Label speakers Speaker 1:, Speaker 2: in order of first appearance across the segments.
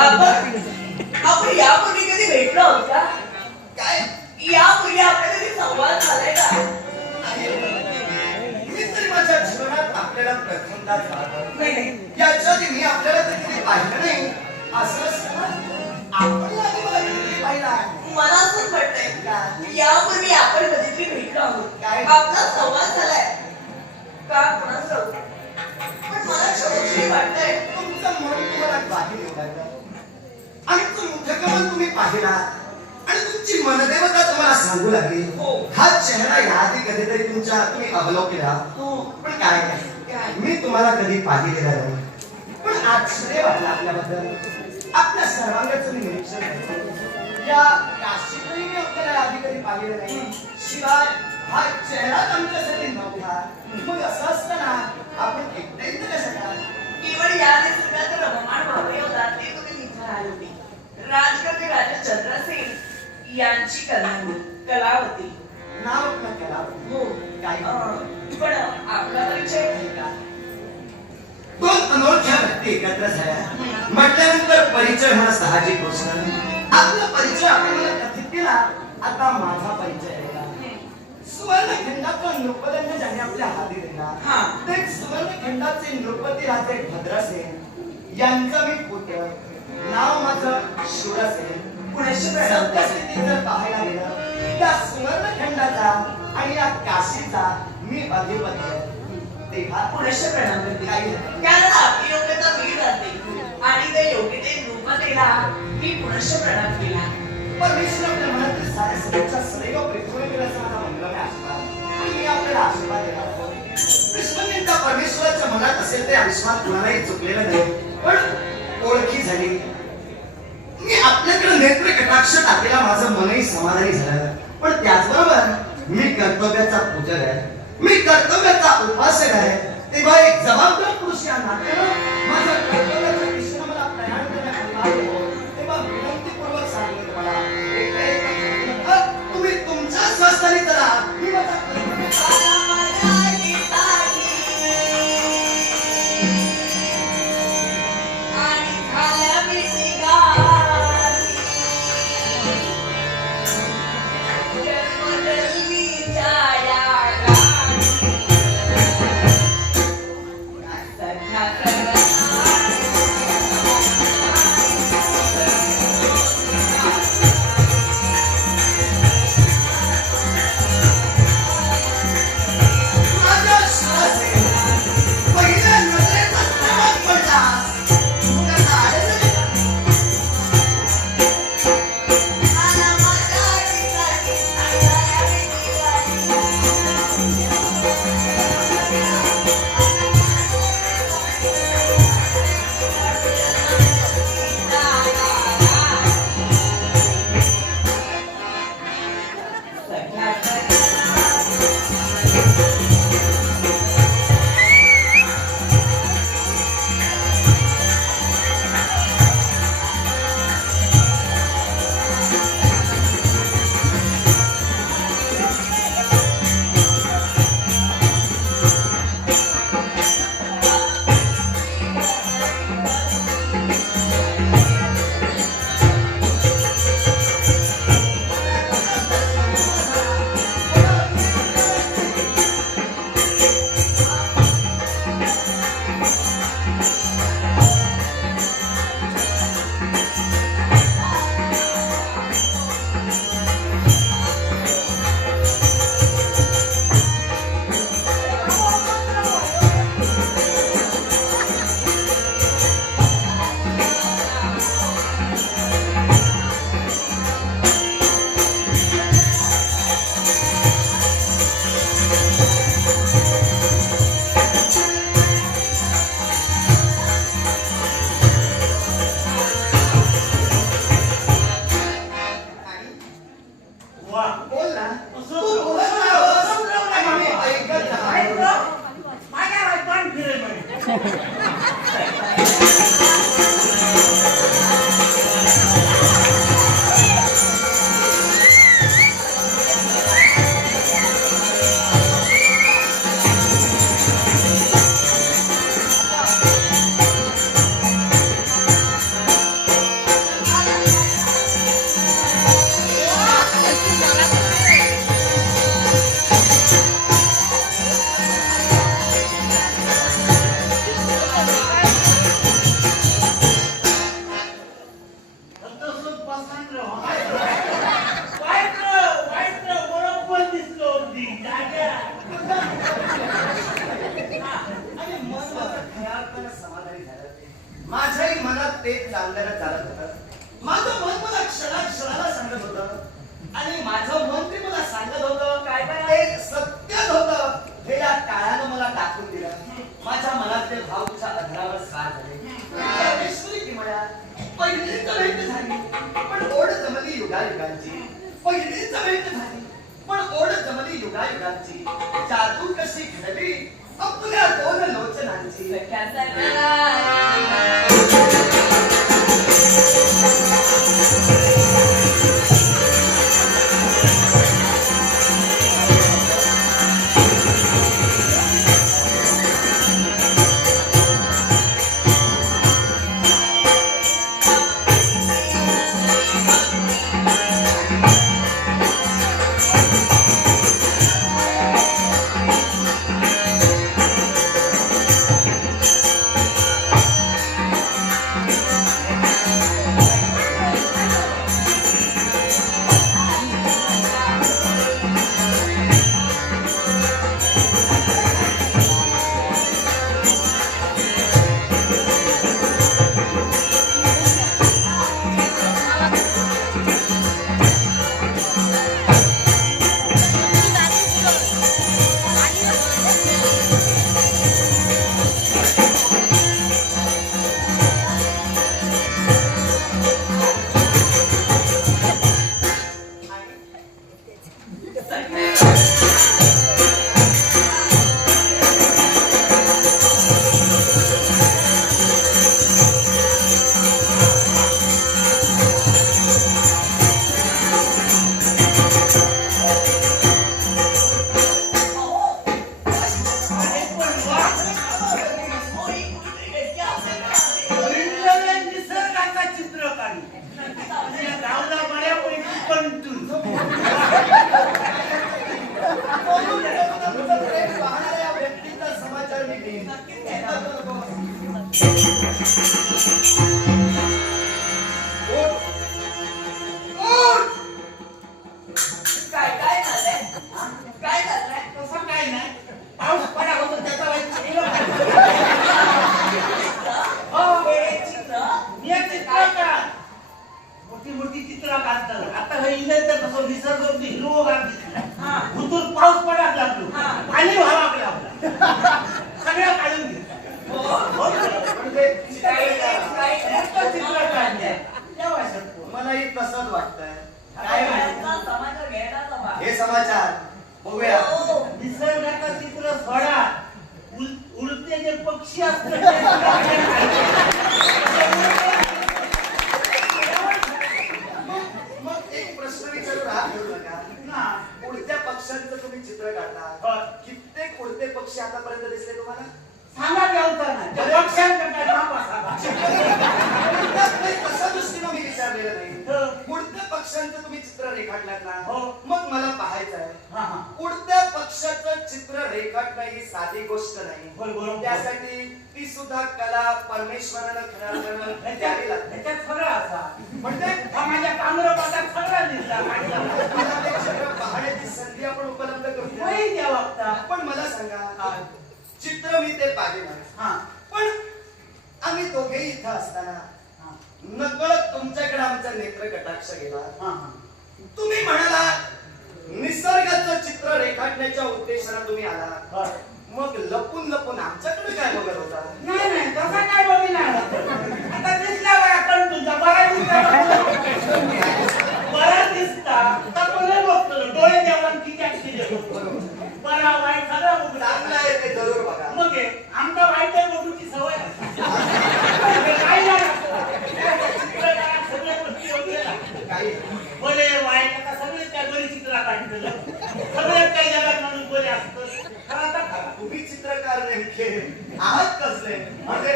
Speaker 1: आपण यापूर्वी कधी भेटलो आहोत का?
Speaker 2: काय?
Speaker 1: यापूर्वी आपल्या कधी संवाद झालाय का?
Speaker 2: मी तरी माझ्या जीवनात आपल्याला प्रथमदा याच्या आधी मी आपल्याला तर कधी पाहिलं नाही. असं आपण मला कधी पाहिला
Speaker 1: मला असंच वाटतंय. यापूर्वी आपण कधीतरी भेटलो आहोत.
Speaker 2: काय?
Speaker 1: आपला संवाद झालाय. का? कोणाच? पण मला वाटतंय.
Speaker 2: तुमचं मन तुम्हाला बाहेर आणि तुमचं कमल तुम्ही पाहिला आणि तुमची मनदेवता तुम्हाला सांगू लागली
Speaker 1: हो.
Speaker 2: हा चेहरा याआधी कधीतरी तुमच्या तुम्ही अवलोकला
Speaker 1: हो.
Speaker 2: पण काय
Speaker 1: काय?
Speaker 2: मी तुम्हाला कधी पाहिलेला नाही. पण आश्चर्य वाटलं आपल्याबद्दल. आपल्या सर्वांगाचं मी निरीक्षण केलं. या काशीतही मी आपल्याला आधी कधी पाहिलेलं नाही. शिवाय हा चेहराच आमच्यासाठी नव्हता. मग असं असताना आपण एकट्याच कसं काय
Speaker 1: केवळ या निसर्गात रममाण भावे होता. ते तुम्ही आले होते. राजकर्ते राजा चंद्रसेन यांची कलानी कलावती
Speaker 2: नाव आपलं केला
Speaker 1: हो.
Speaker 2: काय?
Speaker 1: पण आपला परिचय?
Speaker 2: दोन अनोळख्या व्यक्ती एकत्र झाल्या. म्हटल्यानंतर परिचय होणं साहजिक गोष्ट. आपला परिचय आपण मला कथित केला आता माझा परिचय आहे. का? सुवर्णखंडाचा नृपदंड ज्याने आपल्या हाती दिला.
Speaker 1: हा.
Speaker 2: ते सुवर्णखंडाचे नृपती राजे भद्रसेन यांचा मी पुत्र. नाव माझं शूरसेन
Speaker 1: पुण्याची प्रणव
Speaker 2: सत्यस्थिती जर पाहायला गेलं त्या सुवर्णखंडाचा आणि या काशीचा मी अधिपती आहे. तेव्हा
Speaker 1: प्रणाम
Speaker 2: काही
Speaker 1: कारण आपली योग्यता मी जाते आणि त्या योग्यते रूपतेला मी पुनश्च प्रणाम केला.
Speaker 2: परमेश्वर आपल्या मनातील साऱ्या सदैव मंगलमय आशीर्वाद आणि मी आपल्याला आशीर्वाद देणार. कृष्णजींचा परमेश्वराच्या मनात असेल ते आयुष्मान कुणालाही चुकलेलं नाही. पण झाली मी आपल्याकडे नेत्र कटाक्ष टाकेला माझं मनही समाधानी झालं. पण त्याचबरोबर मी कर्तव्याचा पूजक आहे. मी कर्तव्याचा उपासक आहे. तेव्हा एक जबाबदार पुरुष या नात्यानं माझ्या चांगलं चालत होता. माझं मन मला क्षणा क्षणाला सांगत होतं. आणि माझं मन ते मला सांगत होतं
Speaker 1: काय काय?
Speaker 2: सत्यच होत. हे या काळानं मला टाकून दिलं. माझ्या मनातले भाव तुझ्या अधरावर सार झाले. पहिलीच भेट झाली पण ओढ जमली युगायुगांची. पहिलीच भेट झाली पण ओढ जमली युगायुगांची. जादू कशी घडली? आपल्या दोन लोचनांची.
Speaker 3: मोठी मोठी चित्र काढतात आता हे इले तर कसं निसर्ग हिरवगार दिसला
Speaker 1: हा.
Speaker 3: भुतून पाऊस पडायला लागलो.
Speaker 1: हा.
Speaker 3: पाणी व्हावा लागला सगळं काढून
Speaker 1: हो.
Speaker 3: हो.
Speaker 2: म्हणजे
Speaker 3: शकतो
Speaker 2: मलाही तसंच वाटतंय. काय. हे समाचार बघूया.
Speaker 1: हो.
Speaker 3: निसर्गाचं चित्र सोडा. उल- उडते जे पक्षी असतात ते
Speaker 2: मग मग एक प्रश्न विचारू राहत ठेवू नका
Speaker 3: ना.
Speaker 2: उडत्या पक्ष्यांचं तुम्ही चित्र काढता
Speaker 3: होय.
Speaker 2: कित्येक उडते पक्षी आतापर्यंत दिसले तुम्हाला
Speaker 3: सांगा.
Speaker 2: नाही, तसा दृष्टीनं मी विचारलेलं नाही.
Speaker 3: हो.
Speaker 2: उडत्या पक्ष्यांचं तुम्ही चित्र रेखाटलात ना?
Speaker 3: हो.
Speaker 2: मग मला पाहायचं आहे. उडत्या पक्षाचं चित्र रेखाटणं ही साधी गोष्ट नाही. त्यासाठी ती सुद्धा कला परमेश्वरानं खऱ्या
Speaker 3: ह्याच्यात
Speaker 2: द्यावी लागते.
Speaker 3: ह्याच्यात सगळं असा.
Speaker 2: म्हणजे
Speaker 3: हा माझ्या दिसला
Speaker 2: मला ते पाहण्याची संधी आपण उपलब्ध द्या.
Speaker 3: वागता
Speaker 2: पण मला सांगा चित्र मी ते पाहिलं
Speaker 3: हा.
Speaker 2: पण आम्ही दोघे इथं असताना नकळत तुमच्याकडे आमचा नेत्र कटाक्ष गेला. तुम्ही म्हणाला निसर्गाचं चित्र रेखाटण्याच्या उद्देशाने तुम्ही आला. मग लपून लपून आमच्याकडे काय बघत होता?
Speaker 3: नाही नाही तसा काय आता दिसला बघा पण तुझा बरा दिसला बरा दिसता. बघतो? डोळे देवान किती ऍक्सिडेंट बरा वाईट सगळं
Speaker 2: चांगलं
Speaker 3: बघितलं
Speaker 2: आहे ते जरूर बघा
Speaker 3: मग हे, आमका वाईट आहे बघूची सवय आहे. काय नाही चित्रकारात सगळे गोष्टी योग्य लागतात.
Speaker 2: काही
Speaker 3: बरे वाईट आता सगळेच काय बरी चित्र काढलेलं सगळेच काही जगात माणूस बरे असतं खरं तर खरं.
Speaker 2: तुम्ही चित्रकार नेमके आहात कसले म्हणजे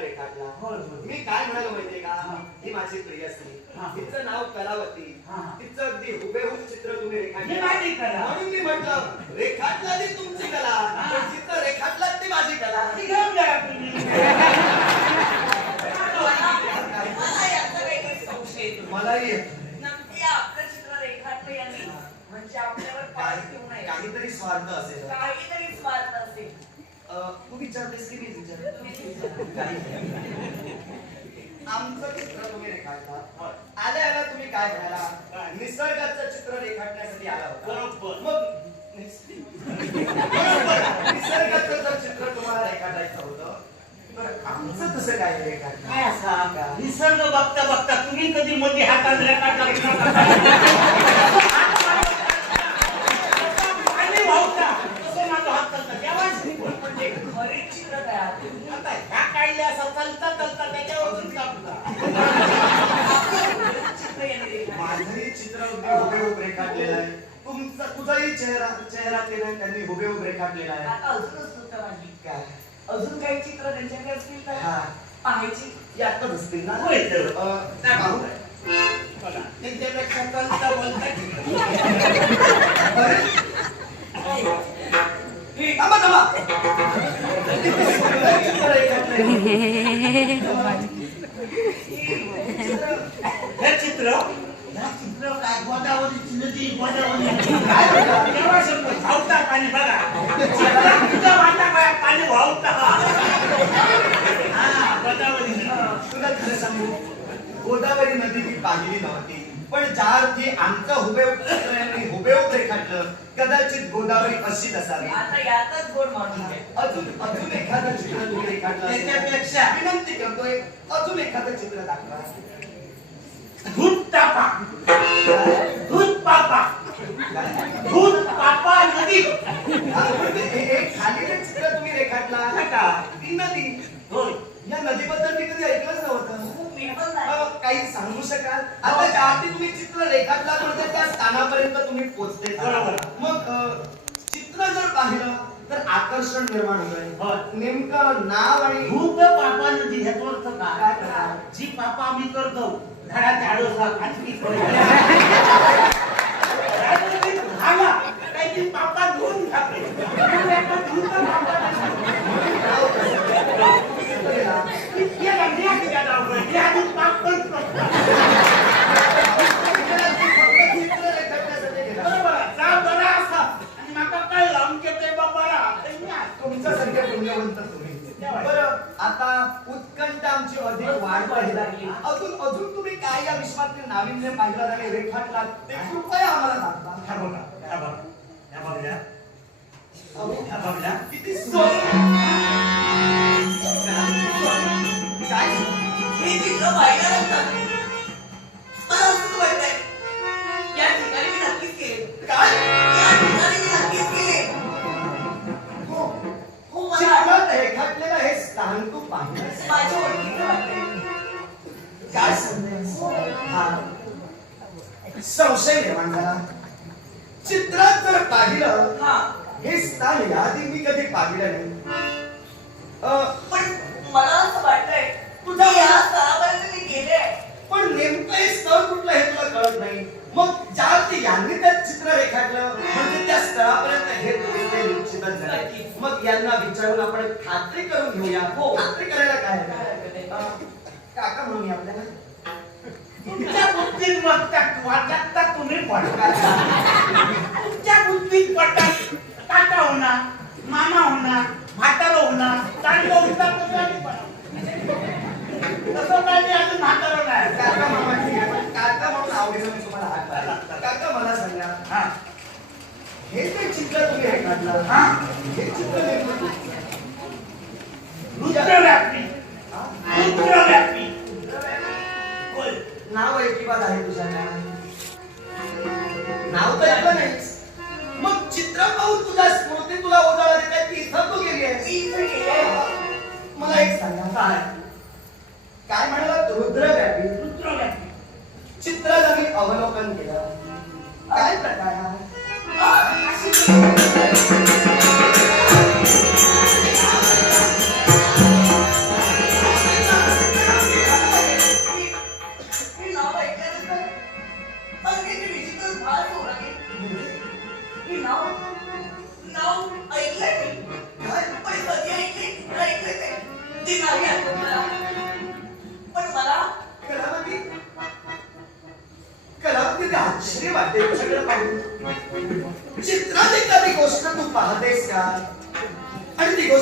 Speaker 2: रेखाटला
Speaker 3: होय, होय.
Speaker 2: मी काय म्हणालो माहितीये का? ही. माझी प्रिय स्त्री. तिचं नाव कलावती.
Speaker 3: हा.
Speaker 2: तिचं अगदी हुबेहूब चित्र तुम्ही
Speaker 3: ही
Speaker 2: रेखाटलं. म्हणून मी म्हटलं रेखाटला ती तुमची कला. चित्र रेखाटला ती माझी कला.
Speaker 3: तुम्ही.
Speaker 2: मलाही
Speaker 1: नक्की आपलं चित्र रेखाटलं यांनी. म्हणजे
Speaker 2: काहीतरी स्वार्थ असेल.
Speaker 1: काहीतरी स्वार्थ असेल.
Speaker 2: तू विचारतेस की मी विचार
Speaker 1: तुम्हीच विचारा.
Speaker 2: आमचं चित्र तुम्ही. आल्या आल्या तुम्ही काय? म्हणाला निसर्गाचं चित्र रेखाटण्यासाठी आला होता
Speaker 3: बरोबर.
Speaker 2: मग. निसर्गाचं जर चित्र तुम्हाला रेखाटायचं होतं तर आमचं कसं काय
Speaker 3: असा निसर्ग बघता बघता तुम्ही कधी मध्ये हातात रेखाटला आणि भावता तसं माझा हात चालता तेव्हाच
Speaker 1: म्हणजे खरे चित्र तयार केलं.
Speaker 3: आता ह्या काढल्या असं चालता चालता त्याच्यावरून.
Speaker 2: माझंही चित्र हुबेहूब रेखाटलेलं आहे. तुमचा तुझाही चेहरा चेहरा केला त्यांनी हुबेहूब रेखाटलेला आहे.
Speaker 1: आता अजूनच सुद्धा माझी
Speaker 2: काय?
Speaker 1: अजून काही चित्र त्यांच्याकडे असतील तर
Speaker 2: हा.
Speaker 1: पाहायची?
Speaker 2: आत्ताच असतील ना?
Speaker 3: होय तर.
Speaker 2: अं, पाहू. काय?
Speaker 3: बघा, त्यांच्यापेक्षा चालता बोलता
Speaker 2: अरे, थांबा थांबा किती सुंदर चित्र रेखाटलंय.
Speaker 3: हे चित्र चित्र काय? गोदावरीची नदी गोदावरी
Speaker 2: काय
Speaker 3: धावता पाणी बघा. तुझा वाटा काय पाणी हा गोदावरी
Speaker 2: तुला खरं सांगू गोदावरी नदी मी पाहिली नव्हती पण चार ते आमचं हुबेहूब कदाचित गोदावरी अशीच असावी
Speaker 1: आता यातच गोड माणूस
Speaker 2: अजून अजून एखादं चित्र तुम्ही रेखाटलं.
Speaker 3: त्याच्यापेक्षा.
Speaker 2: विनंती करतोय अजून एखादं चित्र दाखवा.
Speaker 3: दूध तापा. दूध पापा. दूध पापा नदी.
Speaker 2: म्हणजे खालीलं चित्र तुम्ही रेखाटला.
Speaker 3: का?
Speaker 2: ती नदी.
Speaker 3: होय.
Speaker 2: या नदीबद्दल मी कधी ऐकलंच नव्हतं. काही सांगू शकाल आता ज्या अर्थी तुम्ही चित्र रेखाटला म्हणजे त्या स्थानापर्यंत तुम्ही पोहोचते
Speaker 3: बरोबर.
Speaker 2: मग चित्र जर पाहिलं तर आकर्षण निर्माण. होतं नेमकं नाव आणि
Speaker 3: दूध पापा नदी ह्याचा अर्थ
Speaker 2: काय?
Speaker 3: जी पापा आम्ही करतो झाडाच्या आडोसा खाली झाला काही ती पापा धुवून टाकले धुवून तर पापा नाही. इतके लागले की त्या डावलं. हे आधी पाप करतो.
Speaker 2: चित्र रेखाटण्यासाठी गेला.
Speaker 3: बरोबर आहे. जा बरा असा. आणि माका कळलं आमचे ते बाबा राहा. ते मी असतो.
Speaker 2: तुमच्यासारखे पुण्यवंत तुम्ही बरं आता उत्कंठ आमची अजून अजून तुम्ही काय या विश्वातील नाविन्य पाहिलं आणि रेखाटला ते कृपया आम्हाला दाखवा
Speaker 3: हा बघा, हा बघा. ह्या बघल्या. ह्या बघल्या.
Speaker 2: किती ज्या यांनी त्यात चित्र रेखाटलं म्हणजे त्या स्थळापर्यंत हे पोहोचले निश्चितच झाले.
Speaker 1: नक्कीच.
Speaker 2: मग यांना विचारून आपण खात्री करून घेऊया. हो खात्री करायला काय काका म्हणून आपल्याला.
Speaker 3: तुमच्या बुद्धीत मग वाटत तर तुम्ही पडता तुमच्या बुद्धीत पडतात काका होणार मामा होणार म्हातारा होणार चांगलं होणार तसं आम्ही काय मी अजून म्हातारा नाही
Speaker 2: काका मामाची काका म्हणून आवडीनं मी तुम्हाला हात लावला. काका मला सांगा.
Speaker 3: हा.
Speaker 2: हे जे चित्र तुम्ही रेखाटलं
Speaker 3: हा.
Speaker 2: हे चित्र नेमकं कुठलं?
Speaker 3: रुद्रव्यापी.
Speaker 2: हा?
Speaker 3: रुद्रव्यापी. बोल.
Speaker 2: नाव ऐकिवाद आहे तुझ्या नाव तर ऐकलं नाहीस मग चित्र पाहून तुझ्या स्मृती तुला उजाळा देत आहे ती इथं तू गेली मला एक सांगा.
Speaker 3: काय?
Speaker 2: काय म्हणाला रुद्रव्यापी.
Speaker 3: रुद्रव्यापी.
Speaker 2: चित्राला मी अवलोकन केलं. काय प्रकार?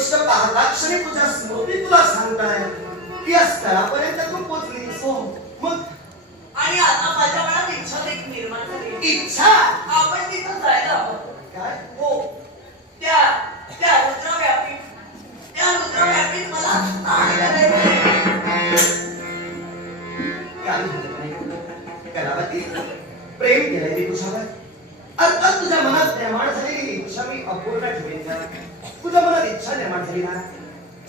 Speaker 2: ती गोष्ट पाहता क्षणी तुझ्या स्मृती तुला सांगताय. की या स्थळापर्यंत तू पोचलीस हो मग?
Speaker 1: आणि आता माझ्या मनात इच्छा देखील निर्माण झाली.
Speaker 2: इच्छा?
Speaker 1: आपण तिथं जायला हवं.
Speaker 2: काय?
Speaker 1: हो. त्या त्या रुद्रव्यापी त्या रुद्रव्यापीत मला.
Speaker 2: काय? कलावती? प्रेम केलंय मी तुझ्यावर? अर्थात तुझ्या मनात निर्माण झालेली इच्छा मी अपूर्ण ठेवेन? तुझ्या मनात इच्छा निर्माण झाली ना.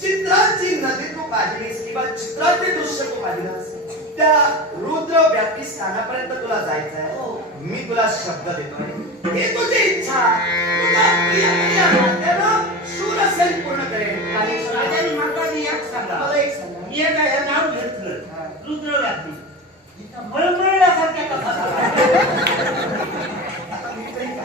Speaker 2: चित्राची नदी तू पाहिलीस किंवा चित्राचे दृश्य तू पाहिलंस त्या रुद्र व्यापी स्थानापर्यंत तुला जायचं आहे
Speaker 1: हो.
Speaker 2: मी तुला शब्द देतोय. ही तुझी इच्छा. तुझ्या प्रियकरी नात्याला शूर असेल पूर्ण काही क्षणात
Speaker 3: राजाने माका एक सांगा.
Speaker 2: मला एक सांगा.
Speaker 3: मी आता हे नाव घेतलं. रुद्र रात्री मळमळल्यासारख्या कथा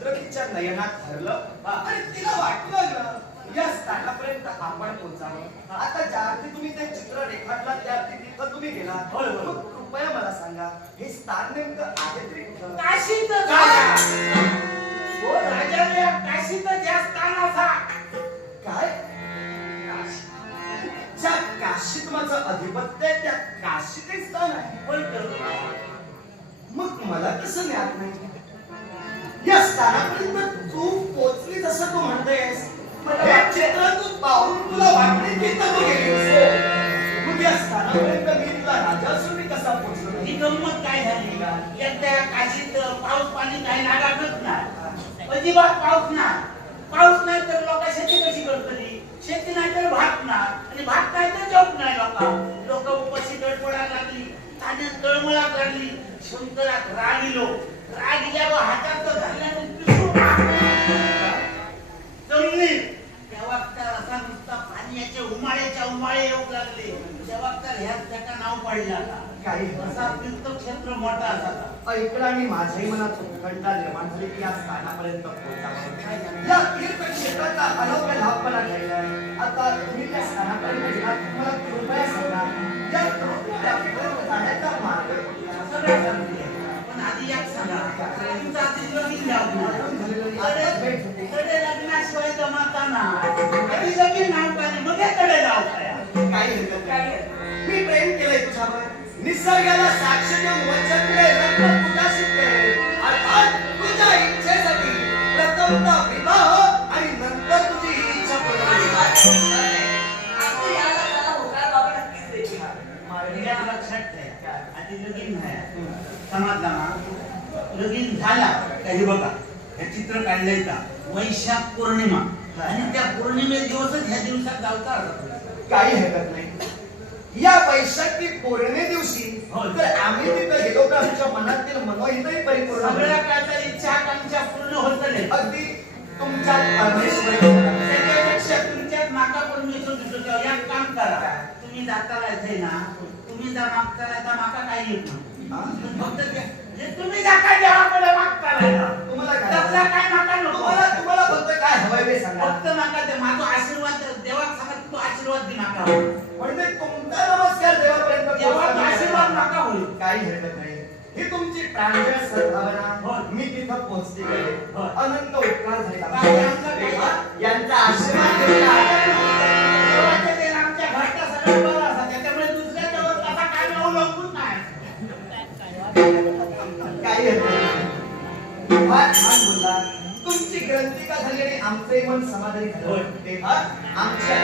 Speaker 3: ते
Speaker 2: चित्र तिच्या नयनात ठरलं. आणि तिला वाटलं या स्थानापर्यंत आपण पोहोचावं. आता ज्या अर्थी तुम्ही ते चित्र रेखाटलं त्या अर्थी तिथं तुम्ही गेला. मग कृपया मला सांगा हे स्थान नेमकं आहे तरी कुठं?
Speaker 3: काशीत जागा. हो, राजाने या काशीत ज्या स्थानाचा
Speaker 2: काय? ज्या काशीत माझं अधिपत्य आहे त्या काशीत स्थान आहे.
Speaker 3: तर.
Speaker 2: मग मला कसं ज्ञात नाही. स्थानापर्यंत तू पोचली जसं तू म्हणतेस हे तू पाहून तुला की तू गेलीस मग या स्थानापर्यंत मी तुला राजा असून मी कसा पोचलो?
Speaker 3: ही गंमत काय झाली? काशीत पाऊस पाणी काही नाही. अजिबात पाऊस नाही. पाऊस नाही तर लोक शेती कशी करतली? शेती नाही तर भात नाही. आणि भात नाही तर जॉब नाही लोक लोक उपाशी गडबडायला लागली. आणि तळमळात लागली. शंकरात राग लोक
Speaker 2: ऐकलं आणि माझ्याही मनात उत्कंठा निर्माण झाली की या स्थानापर्यंत पोहोचावं. या तीर्थक्षेत्राचा अनोखा लाभपणा घ्यायला आता तुम्ही त्या स्थानापर्यंत गेलात मला कृपया सांगा. या जाण्याचा मार्ग कुठला?
Speaker 3: सगळं सांगते. पण आधी एक मग
Speaker 2: काही हरकत नाही. मी प्रेम केलंय तुझ्यावर निसर्गाला साक्ष देऊन वचन
Speaker 3: झाला काही बघा हे चित्र काढलंय का वैशाख पौर्णिमा आणि त्या पौर्णिमे दिवसच ह्या दिवसात जावता
Speaker 2: काही हरकत नाही या वैशाखी पौर्णिमे दिवशी
Speaker 3: हो.
Speaker 2: तर आम्ही तिथं गेलो तर आमच्या मनातील मनोहितही परिपूर्ण होईल.
Speaker 3: सगळ्या काय तर इच्छा आकांक्षा पूर्ण होत नाही
Speaker 2: अगदी तुमच्या परमेश्वरी.
Speaker 3: त्याच्यापेक्षा तुमच्यात माका परमेश्वर दिसतो तेव्हा एक काम करा तुम्ही जाताला इथे ना तुम्ही जर मागताला तर माका काही येत नाही
Speaker 2: हा?
Speaker 3: फक्त ते- जे तुम्ही जाता देवाकडे
Speaker 2: तुम्हाला काय
Speaker 3: त्यातला काय नको.
Speaker 2: तुम्हाला तुम्हाला फक्त काय हवंय ते सांगा.
Speaker 3: फक्त माका ते माझा आशीर्वाद देवाक सांगा तू आशीर्वाद दे माका.
Speaker 2: म्हणजे तुमचा नमस्कार देवापर्यंत
Speaker 3: देवाचा
Speaker 2: पोहोचला.
Speaker 3: आशीर्वाद माका होईल.
Speaker 2: काही हरकत नाही. ही तुमची प्रांजळ सद्भावना
Speaker 3: हो.
Speaker 2: मी तिथं पोहोचली
Speaker 3: हो.
Speaker 2: अनंत उपकार झाले.
Speaker 3: यांचा
Speaker 2: आशीर्वाद घेतला
Speaker 3: देवाच्या ते आमच्या घरचा सगळं बरं असा त्याच्यामुळे दुसऱ्या देवात कसा काय अवलंबून नाही
Speaker 2: नाही छान बोलला तुमची ग्रंथिका झाली आणि आमचे मन समाधानी झालं तेव्हा आमच्या